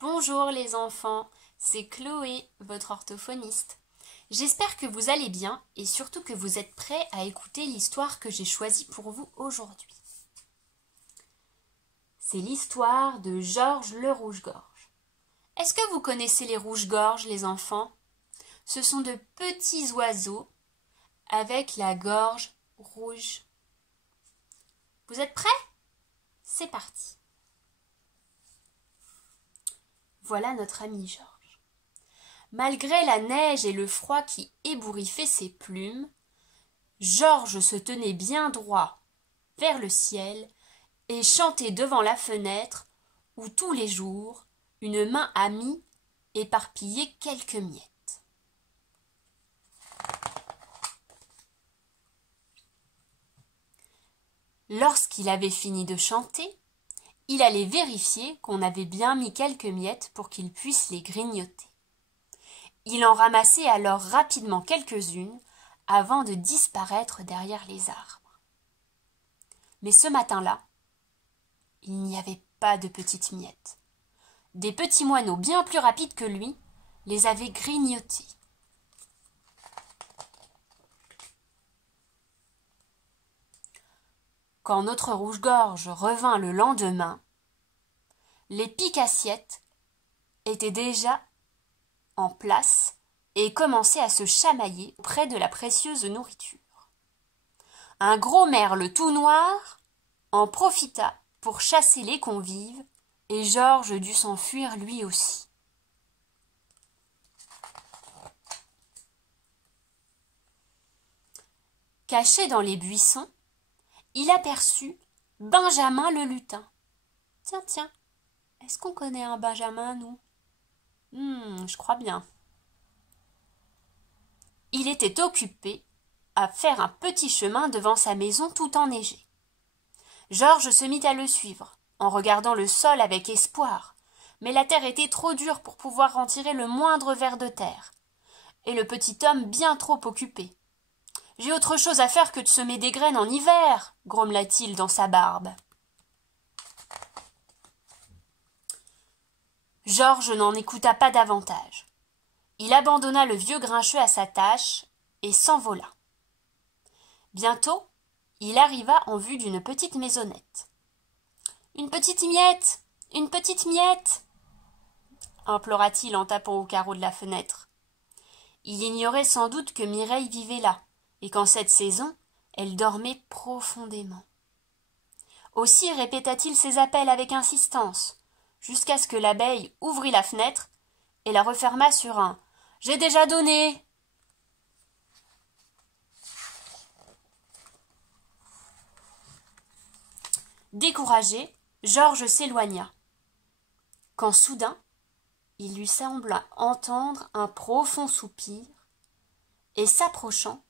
Bonjour les enfants, c'est Chloé, votre orthophoniste. J'espère que vous allez bien et surtout que vous êtes prêts à écouter l'histoire que j'ai choisie pour vous aujourd'hui. C'est l'histoire de Georges le Rouge-Gorge. Est-ce que vous connaissez les rouges-gorges, les enfants? Ce sont de petits oiseaux avec la gorge rouge. Vous êtes prêts? C'est parti. Voilà notre ami Georges. Malgré la neige et le froid qui ébouriffait ses plumes, Georges se tenait bien droit vers le ciel et chantait devant la fenêtre où tous les jours une main amie éparpillait quelques miettes. Lorsqu'il avait fini de chanter, il allait vérifier qu'on avait bien mis quelques miettes pour qu'il puisse les grignoter. Il en ramassait alors rapidement quelques-unes avant de disparaître derrière les arbres. Mais ce matin-là, il n'y avait pas de petites miettes. Des petits moineaux bien plus rapides que lui les avaient grignotées. Quand notre rouge-gorge revint le lendemain, les piques-assiettes étaient déjà en place et commençaient à se chamailler près de la précieuse nourriture. Un gros merle tout noir en profita pour chasser les convives et Georges dut s'enfuir lui aussi. Caché dans les buissons, il aperçut Benjamin le lutin. Tiens, est-ce qu'on connaît un Benjamin, nous? Je crois bien. Il était occupé à faire un petit chemin devant sa maison tout enneigé. Georges se mit à le suivre, en regardant le sol avec espoir, mais la terre était trop dure pour pouvoir en tirer le moindre ver de terre, et le petit homme bien trop occupé. « J'ai autre chose à faire que de semer des graines en hiver !» grommela-t-il dans sa barbe. Georges n'en écouta pas davantage. Il abandonna le vieux grincheux à sa tâche et s'envola. Bientôt, il arriva en vue d'une petite maisonnette. « Une petite miette! Une petite miette !» implora-t-il en tapant au carreau de la fenêtre. Il ignorait sans doute que Mireille vivait là, et qu'en cette saison, elle dormait profondément. Aussi répéta-t-il ses appels avec insistance, jusqu'à ce que l'abeille ouvrît la fenêtre et la referma sur un « J'ai déjà donné !» Découragé, Georges s'éloigna. Quand soudain, il lui sembla entendre un profond soupir, et s'approchant,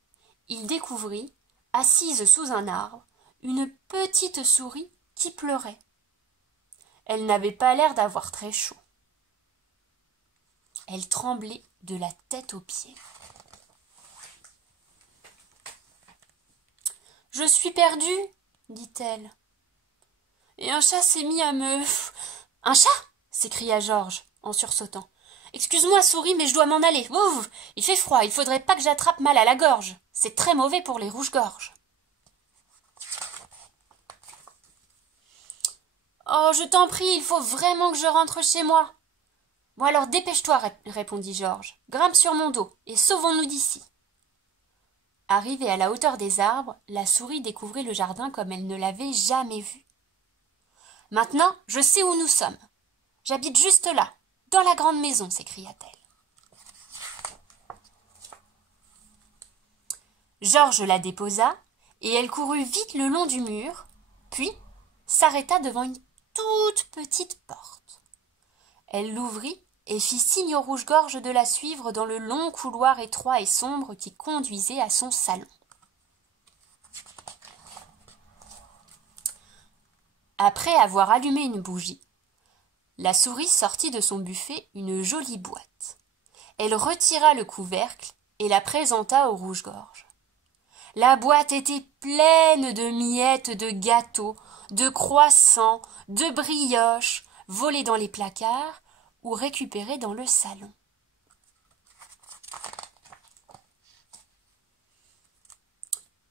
il découvrit, assise sous un arbre, une petite souris qui pleurait. Elle n'avait pas l'air d'avoir très chaud. Elle tremblait de la tête aux pieds. « Je suis perdue, dit-elle. Et un chat s'est mis à me... »« Un chat !» s'écria Georges en sursautant. « Excuse-moi, souris, mais je dois m'en aller. Ouf, il fait froid, il faudrait pas que j'attrape mal à la gorge. C'est très mauvais pour les rouges-gorges. »« Oh, je t'en prie, il faut vraiment que je rentre chez moi. »« Bon alors dépêche-toi, répondit Georges. Grimpe sur mon dos et sauvons-nous d'ici. » Arrivée à la hauteur des arbres, la souris découvrit le jardin comme elle ne l'avait jamais vu. « Maintenant, je sais où nous sommes. J'habite juste là, dans la grande maison, s'écria-t-elle. Georges la déposa, et elle courut vite le long du mur, puis s'arrêta devant une toute petite porte. Elle l'ouvrit et fit signe au rouge-gorge de la suivre dans le long couloir étroit et sombre qui conduisait à son salon. Après avoir allumé une bougie, la souris sortit de son buffet une jolie boîte. Elle retira le couvercle et la présenta au rouge-gorge. La boîte était pleine de miettes de gâteaux, de croissants, de brioches, volées dans les placards ou récupérées dans le salon.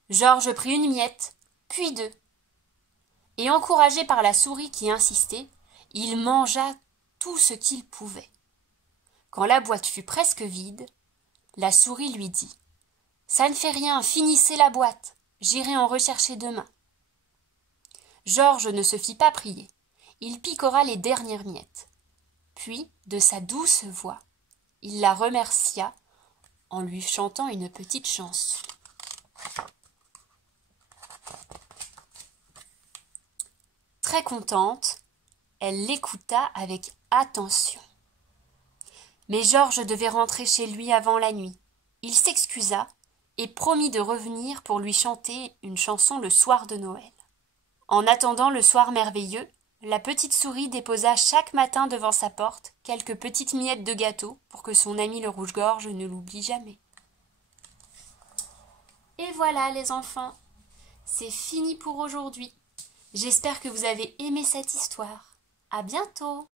Georges prit une miette, puis deux, et encouragé par la souris qui insistait, il mangea tout ce qu'il pouvait. Quand la boîte fut presque vide, la souris lui dit « Ça ne fait rien, finissez la boîte, j'irai en rechercher demain. » Georges ne se fit pas prier, il picora les dernières miettes. Puis, de sa douce voix, il la remercia en lui chantant une petite chanson. Très contente, elle l'écouta avec attention. Mais Georges devait rentrer chez lui avant la nuit. Il s'excusa et promit de revenir pour lui chanter une chanson le soir de Noël. En attendant le soir merveilleux, la petite souris déposa chaque matin devant sa porte quelques petites miettes de gâteau pour que son ami le rouge-gorge ne l'oublie jamais. Et voilà les enfants, c'est fini pour aujourd'hui. J'espère que vous avez aimé cette histoire. À bientôt!